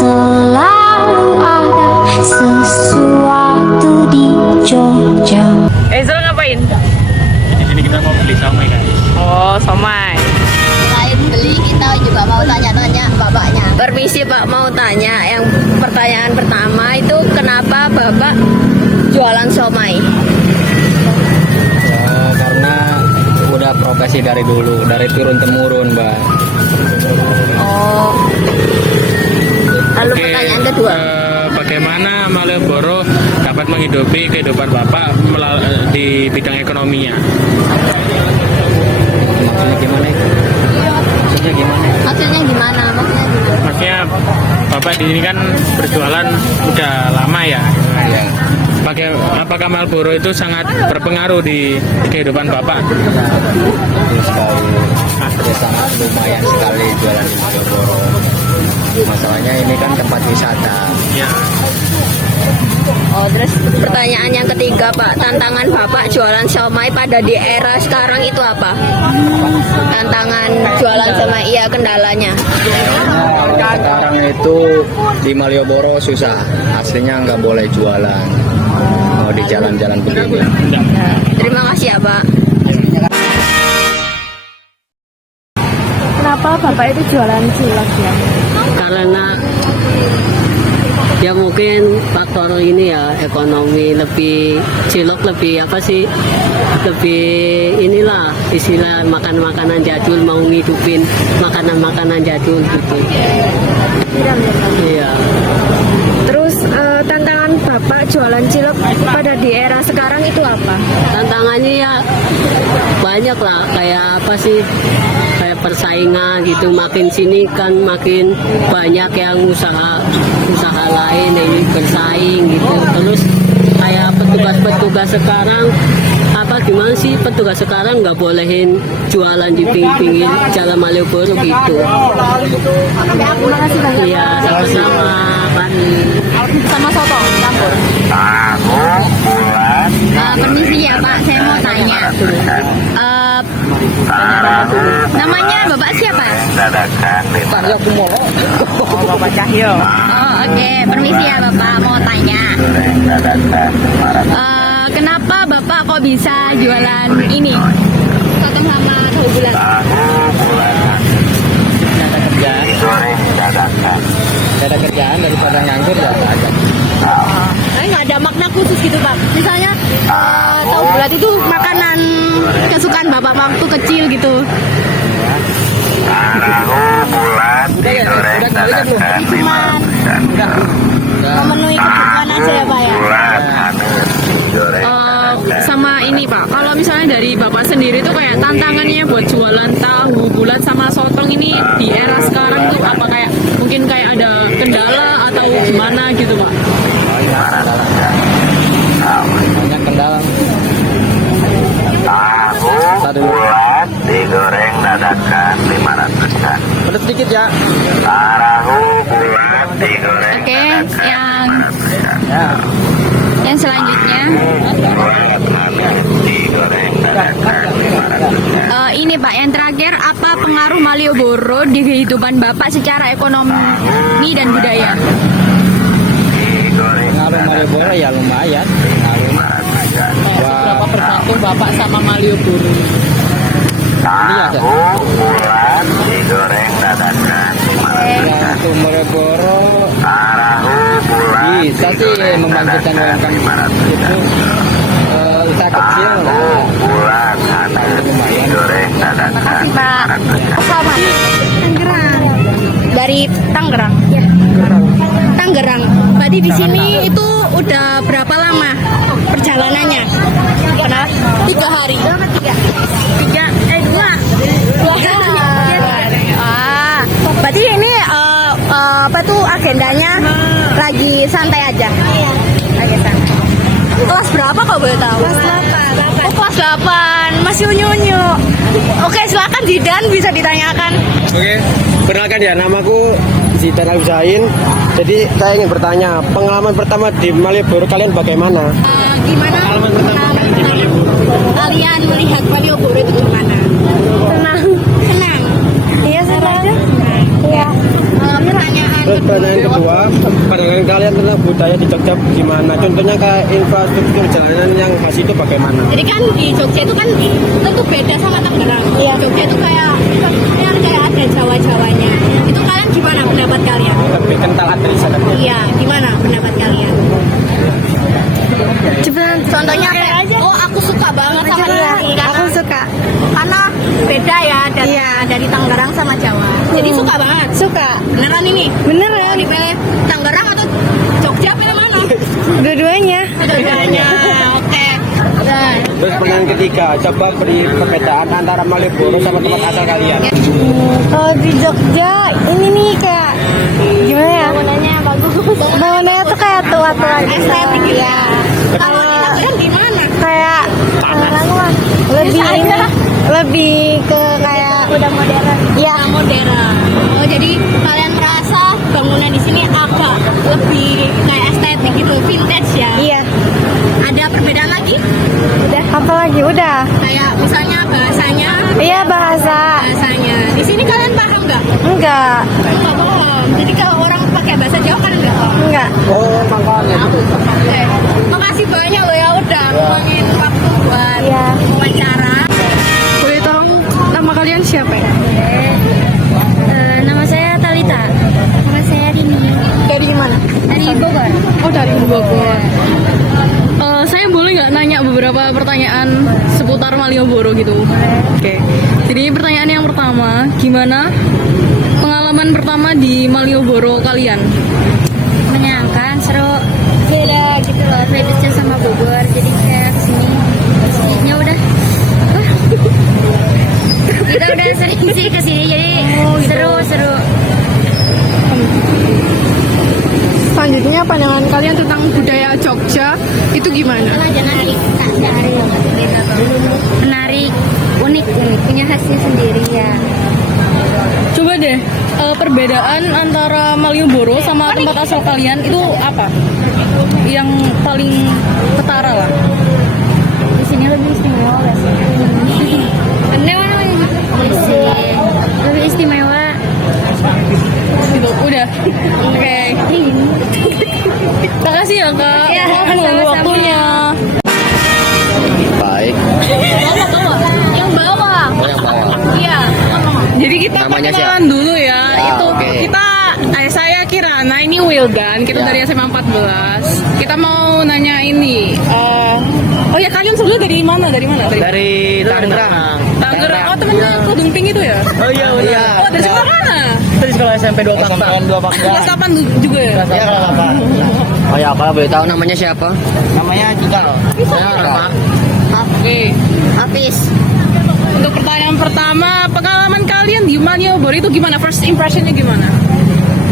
selalu ada sesuatu di Jogja. Zul ngapain? Di sini kita mau beli somai kan. Oh, somai. Selain beli, kita juga mau tanya-tanya bapaknya. Permisi Pak, mau tanya. Yang pertanyaan pertama itu kenapa Bapak jualan somai? Karena udah profesi dari dulu, dari turun temurun, Mbak. Oh. Lalu pertanyaan kedua. Bagaimana Malioboro dapat menghidupi kehidupan Bapak di bidang ekonominya? Maksudnya gimana? Maksudnya gimana? Maksudnya gimana? Maksudnya Bapak di sini kan berjualan udah lama ya. Ya. Apakah Malioboro itu sangat berpengaruh di kehidupan Bapak? Betul sekali. Sudah sangat lumayan sekali jualan di Malioboro. Masalahnya ini kan tempat wisata. Ya. Oh, terus pertanyaan yang ketiga Pak, tantangan Bapak jualan somai pada di era sekarang itu apa? Tantangan jualan somai, iya, kendalanya. Sekarang itu di Malioboro susah, aslinya nggak boleh jualan. Mau di jalan-jalan begini. Terima kasih ya Pak. Kenapa Bapak itu jualan cilok ya? Karena ya mungkin faktor ini ya, ekonomi, lebih cilok, lebih apa sih, lebih inilah istilah makanan jadul, mau ngidupin makanan jadul gitu. Iya. Terus tantangan Bapak jualan cilok pada di era sekarang itu apa? Tantangannya ya banyak lah, kayak apa sih, kayak persaingan gitu, makin sini kan makin banyak yang usaha lain ini bersaing gitu. Terus kayak petugas sekarang apa gimana sih, petugas sekarang nggak bolehin jualan di pinggir Jalan Malioboro gitu. Terima kasih banyak. Iya, sama-sama Pani. Sama soto campur. Permisi ya Pak, saya mau tanya. Namanya Bapak siapa? Bapak Cahyo. Oh, oke. Permisi ya Bapak, mau tanya. Kenapa Bapak kok bisa jualan ini? Sotong sama tahu bulat. Ada kerjaan daripada nganggur ya aja. Nggak ada makna khusus gitu Pak. Misalnya tahu bulat itu makanan kesukaan Bapak waktu kecil gitu. Memenuhi kebutuhan aja ya Pak ya. Sama ini Pak, kalau misalnya dari Bapak sendiri tuh kayak tantangannya buat jualan tahu bulat sama sotong ini di era sekarang tuh apa, kayak mungkin kayak ada kendala atau gimana gitu Pak? Banyak kendala. Tahu bulat digoreng dadakan 500-an. Pedas sedikit ya. Oke, yang selanjutnya. Ini Pak, yang terakhir, apa pengaruh Malioboro di kehidupan Bapak secara ekonomi dan budaya? Pengaruh Malioboro ya lumayan. Berapa persatu Bapak sama Malioboro? Ini ada. Untuk Malioboro bisa sih membangkitkan UMKM itu usaha kecil lah. Terima kasih Pak. Selamat. Tangerang. Dari Tangerang. Ya. Tangerang. Berarti di sini itu udah berapa lama perjalanannya? Pernah 3 hari. 2. Berarti ini apa tuh agendanya lagi santai aja? Lagi santai. Kelas berapa kok boleh tahu? Kelas 8. Oh, kelas 8. Masih unyu-unyu. Oke, silakan Zidan, bisa ditanyakan. Oke, perkenalkan ya, namaku Zidan Al-Zain. Jadi saya ingin bertanya, pengalaman pertama di Malioboro kalian bagaimana? Gimana pengalaman pertama di Malioboro? Kalian melihat Malioboro itu gimana? Senang. Senang. Iya, senang. Iya. Pertanyaan Terus pertanyaan kedua, gimana? Contohnya kayak infrastruktur jalanan yang pas itu bagaimana? Jadi kan di Jogja itu kan tentu beda sama Tangerang. Iya. Jogja itu kayak ada Jawa-Jawanya. Itu kalian gimana pendapat kalian? Lebih kental adatnya. Iya, gimana pendapat kalian? Contohnya kayak, oh aku suka banget sama ini. Aku suka. Karena beda ya dari Tangerang sama Jawa. Jadi suka banget. Suka. Beneran ini? Beneran. Dipilih Tangerang atau Jogja pilih mana? Dua-duanya. Dua-duanya. Oke. Nah. Terus pertanyaan ketiga, coba beri perbedaan antara Malioboro sama tempat asal kalian. Kalau di Jogja ini nih kayak gimana ya? Bangunannya bagus. Bangunannya tuh kayak tua-tua gitu. Estetik ya. Kalau di Tangerang gimana? Kayak Tangerang mah lebih ke kayak udah modern. Iya, modern. Oh, jadi kalian merasa bangunan di sini agak lebih kayak estetik gitu, vintage ya? Iya. Ada perbedaan lagi? Udah. Apa lagi? Udah. Kayak misalnya bahasanya? Iya, bahasanya. Di sini kalian paham nggak? Enggak paham. Jadi kalau orang pakai bahasa Jawa kan enggak paham? Enggak. Oh, makanya gitu. Oke. Makasih banyak loh ya udah ngomongin waktu buat wawancara. Boleh tahu nama kalian siapa ya? Nama saya Talita. Nama saya Rini. Dari mana? Dari Bogor. Oh, dari Bogor. Saya boleh nggak nanya beberapa pertanyaan seputar Malioboro gitu? Oke. Jadi pertanyaan yang pertama, gimana pengalaman pertama di Malioboro kalian? Menyenangkan, seru. Beda gitu loh, beda sama Bogor. Jadi kayak kesini udah. Kita udah sering sih kesini, jadi seru. Selanjutnya pandangan kalian tentang budaya Jogja itu gimana? Menarik, unik, punya khasnya sendiri ya. Coba deh, perbedaan antara Malioboro sama tempat asal kalian itu apa? Yang paling ketara lah. Di sini lebih istimewa gak sih? Lebih istimewa. Gitu, udah. Oke. Makasih ya Kak. Maaf mengganggu waktunya. Baik. Yang bawah. Oh, yang bawah. Iya. Jadi kita Namanya perkenalan dulu ya. Itu oke. saya Kirana, ini Wildan. Kita dari SMA 14. Kita mau nanya ini. Oh ya, kalian sebelumnya dari mana? Dari Tangerang. Tangerang. Oh, temennya Kudung Pink itu ya? Oh iya, Oh, dari sekolah mana? Dari sekolah SMP 2 Pakta. Kelas 8 juga ya? Iya, kelas 8. Oh ya, kalau boleh tahu namanya siapa? Namanya Cika loh. Saya Oke. Habis. Untuk pertanyaan pertama, pengalaman kalian di Malioboro itu gimana? First impressionnya gimana?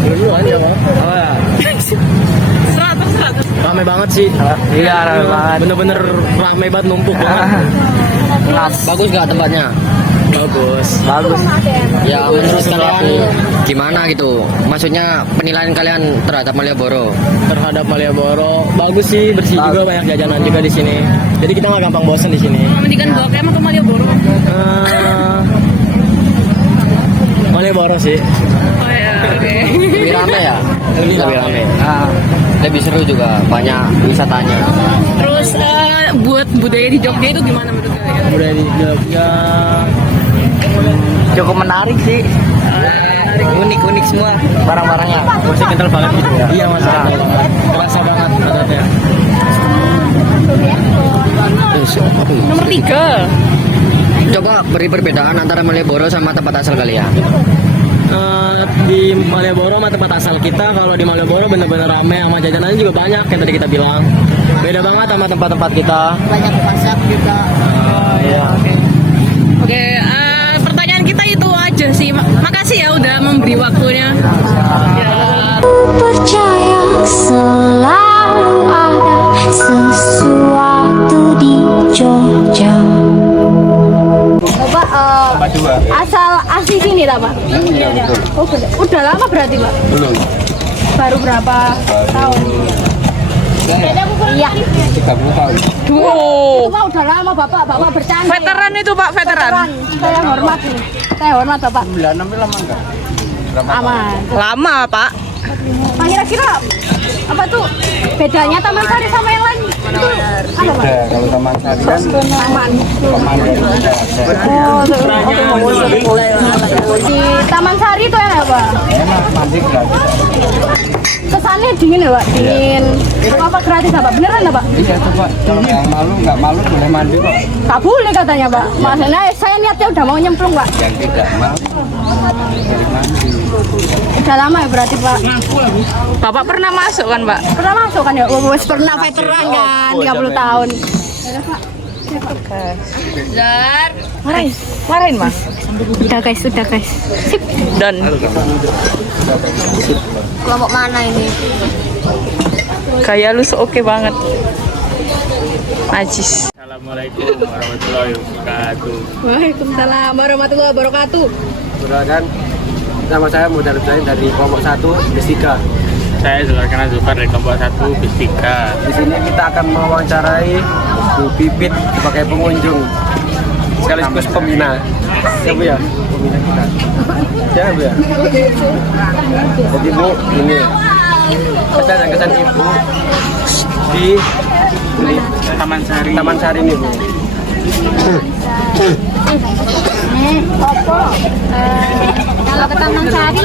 Oh ya. 100. Rame banget sih. Iya, rame banget. Bener-bener rame banget, numpuk banget. Bagus gak tempatnya? Bagus. Ya menurut kalian gimana gitu? Maksudnya penilaian kalian terhadap Malioboro? Terhadap Malioboro bagus sih, bersih juga, banyak jajanan juga di sini. Jadi kita nggak gampang bosan di sini. Mendingan bawa emang ke Malioboro? Malioboro sih. Oh ya, oke. Lebih rame ya? Lebih rame. Lebih seru juga, banyak wisatanya. Terus buat budaya di Jogja itu gimana menurut kalian? Budaya di Jogja cukup menarik sih. Unik semua barang-barangnya. Masih kental banget gitu ya? Iya, masih kental banget. Kerasa banget adatnya. Nomor 3. Coba beri perbedaan antara Malioboro sama tempat asal kalian. Di Malioboro sama tempat asal kita, kalau di Malioboro bener-bener rame, sama jajanannya juga banyak yang tadi kita bilang. Beda banget sama tempat-tempat kita. Banyak pasar juga. Iya. Oke, pertanyaan kita itu aja sih. Makasih ya udah memberi waktunya. Percaya selalu ada sesuatu di Jogja. Bapak asli sini tak Pak? Iya betul. Oh, udah lama berarti Pak? Belum. Baru berapa tahun? Iya. 30 tahun. Itu Pak udah lama Bapak bercanda. Veteran itu Pak, veteran. Saya hormat nih. Saya hormat Bapak. 96 lama enggak? Aman. Lama Pak. Nah, kira-kira apa tuh bedanya Taman Sari sama yang lain? Itu apa, Pak? Kalau Taman Sari kan Taman. pemandian ada. Di Taman Sari itu enak, Pak? Enak mandi gratis. Kesannya dingin ya, Pak? Dingin. Apa gratis, Pak? Beneran ya, Pak? Iya coba kalau yang malu nggak malu boleh mandi kok. Tak boleh katanya, Pak. Maksudnya saya niatnya udah mau nyemplung, Pak. Yang tidak malu boleh mandi. Udah lama ya berarti, Pak? Bapak pernah masuk kan, Pak? Pernah masuk kan ya? Oh, wes pernah veteran kan, 30 tahun. Marahin, Mas. Udah guys, udah guys. Sip. Dan Kelompok mana ini? kayak lu oke banget. Najis. Assalamualaikum warahmatullahi wabarakatuh. Waalaikumsalam warahmatullahi wabarakatuh. Silakan. Nama saya Muhammad Hussein dari kelompok 1 Bistika. Saya Zulkarnain Zulfar dari kelompok 1 Bistika. Di sini kita akan mewawancarai Bu Pipit sebagai pengunjung sekaligus pembina. Ya Bu ya, pembina kita. Ya Bu ya. Jadi Bu, ini kesan Ibu di Taman Sari ini Bu. Kalau ke Taman Sari,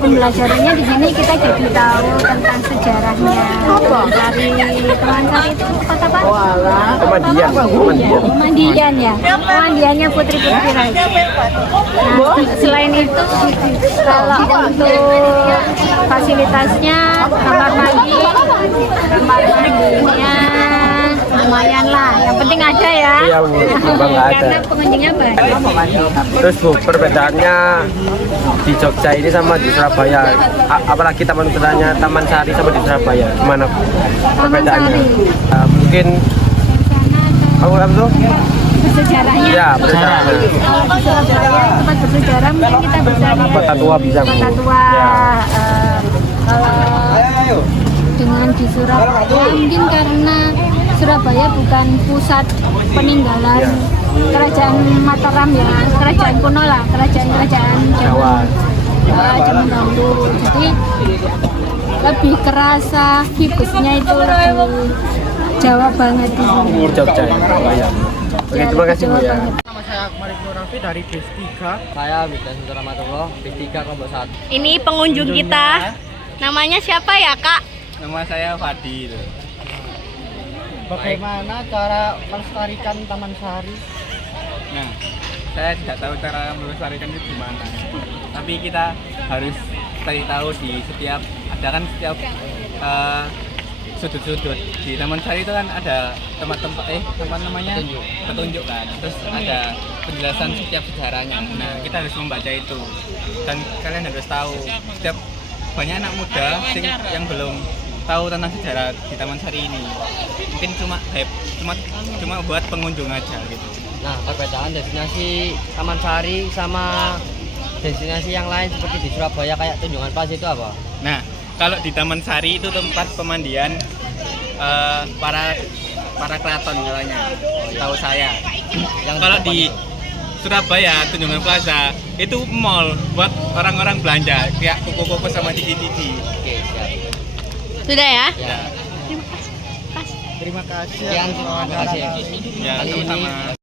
pembelajarannya di sini kita jadi tahu tentang sejarahnya. Dari Taman Sari itu tempat apa? Pemandian ya. Pemandiannya putri-putri Raja. Nah, selain itu, kalau untuk fasilitasnya kamar mandinya lumayan lah. Yang penting ada ya. Iya Bu, bangga ada. Karena pengunjungnya banyak. Terus Bu, perbedaannya di Jogja ini sama di Surabaya, apalagi Taman Sari sama di Surabaya, gimana Bu? Perbedaannya? Mungkin apa tuh? Bersejarahnya. Ya, bersejarah. Kalau di Surabaya tempat bersejarah mungkin kita bisa lihat Kota tua bisa Bu. Kota tua. Ya. Kalau dengan di Surabaya mungkin karena Surabaya bukan pusat peninggalan kerajaan Mataram ya, kerajaan kuno lah, kerajaan Jawa. zaman dahulu. Jadi lebih kerasa vibesnya itu lebih Jawa banget di sini. Jogja ya, Surabaya. Oke, terima kasih Bu ya. Nama saya Akmal Ibnu Rafi dari Bistika. Saya Bidang Sundramatullah, Bistika kelompok 1. Ini pengunjung kita. Namanya siapa ya, Kak? Nama saya Fadil. Bagaimana cara melestarikan Taman Sari? Nah, saya tidak tahu cara melestarikan itu gimana. Tapi kita harus cari tahu di setiap setiap sudut-sudut di Taman Sari itu kan ada tempat-tempat petunjuk kan. Terus ada penjelasan setiap sejarahnya. Nah, kita harus membaca itu. Dan kalian harus tahu setiap banyak anak muda yang belum tahu tentang sejarah di Taman Sari ini. Mungkin cuma buat pengunjung aja gitu. Nah, perbedaan destinasi Taman Sari sama destinasi yang lain seperti di Surabaya kayak Tunjungan Pas itu apa? Nah, kalau di Taman Sari itu tempat pemandian para keraton katanya, tahu saya. Kalau di Surabaya, Tunjungan Plaza itu mall buat orang-orang belanja kayak kuku-kuku sama cici-cici. Oke, siap. Sudah ya? Ya. Terima kasih. Sekian, terima kasih. Ya, Kali ini sama-sama.